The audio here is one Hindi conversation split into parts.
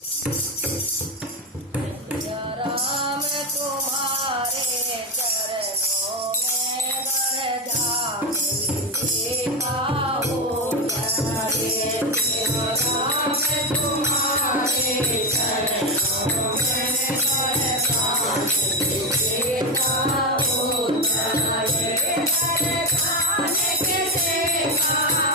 या राम तुम्हारे चरणों में वरदान देता हो जाए। या राम तुम्हारे चरणों में वरदान देता हो जाए। वरदान के देता हो जाए। वरदान के देता हो जाए।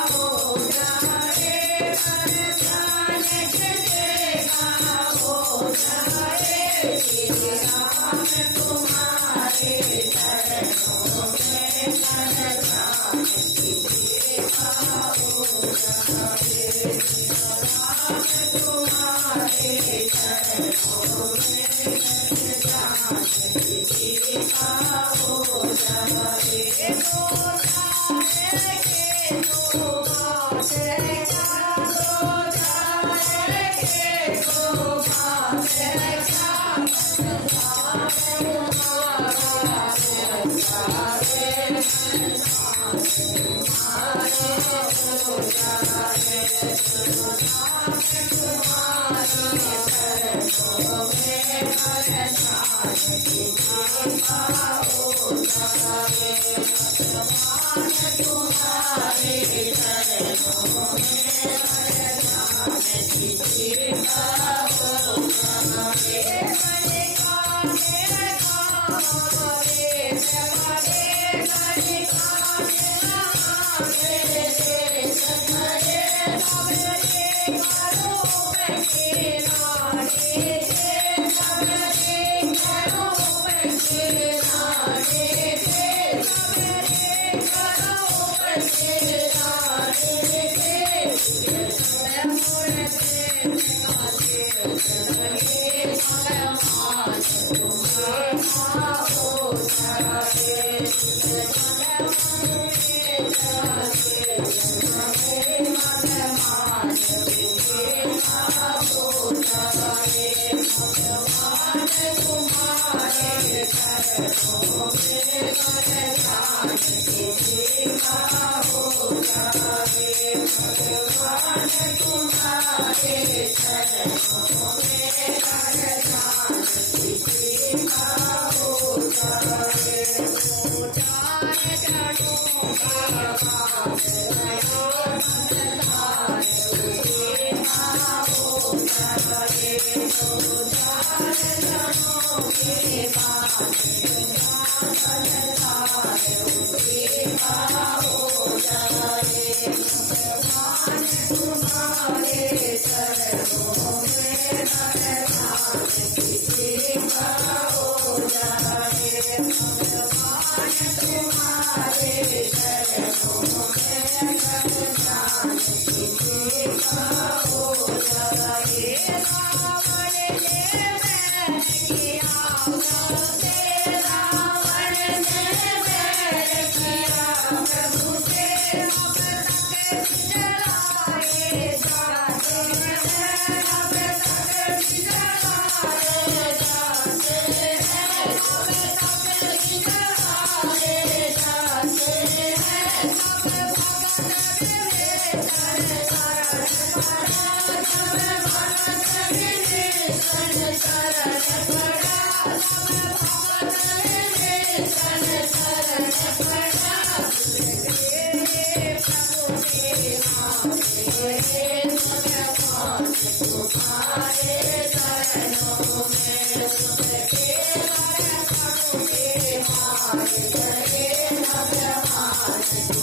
राम तुम्हारे चरणों में वरदान देता हो जाए। राम तुम्हारे चरणों में वरदान देता हो जाए। तो जाए के तो बात क्या तो जाए के तो बात क्या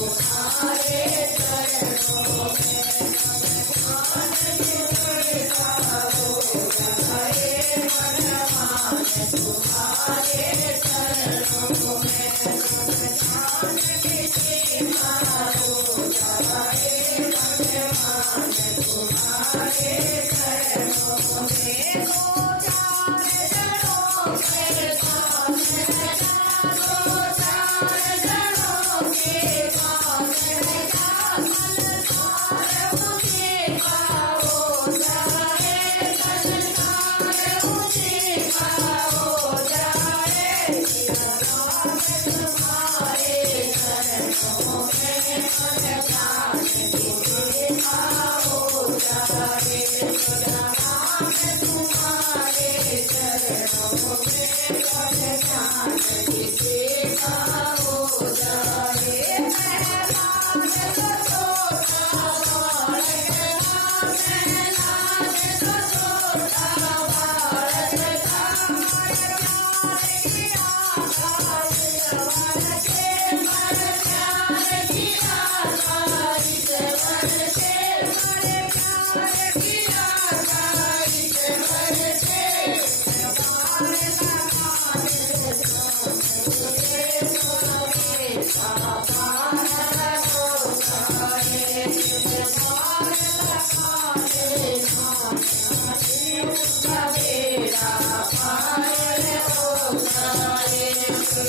उसका बेड़ा पार हो जाए।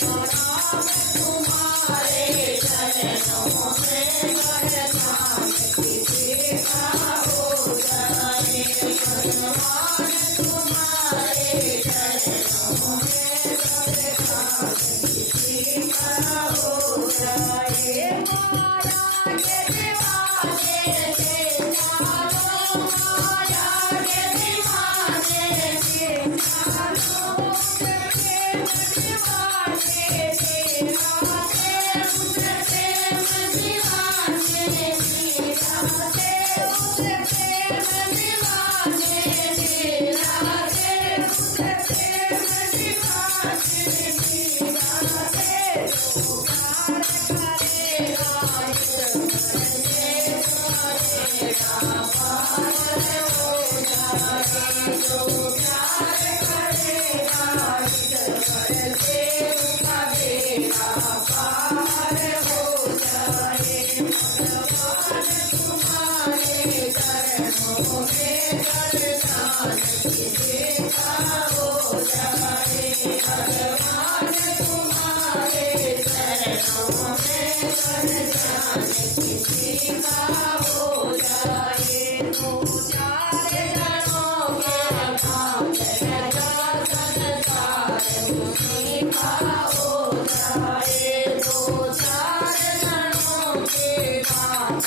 राम तुम्हारे चरणों में वरदान किसी का हो जाए। भगवान तुम्हारे चरणों में वरदान किसी का हो जाए। माया के दीवाने से जानो, माया के दीवाने से जानो, प्रेम दीवाने से राधे, प्रेम दीवाने से राधे, प्रेम दीवाने से राधे, प्रेम दीवाने से राधे। जो प्यार करेगा करेगा पार हो जाए। जो प्यार करेगा ईश्वर से उसका बेड़ा पार हो जाए। भगवान तुम्हारे चरणों में वरदान किसी का हो जाए। भगवान तुम्हारे चरणों में वरदान किसी का हो जाए। दो चार जनों के भाग लगा संसार उसी का हो जाए। दो चार जनों के भाग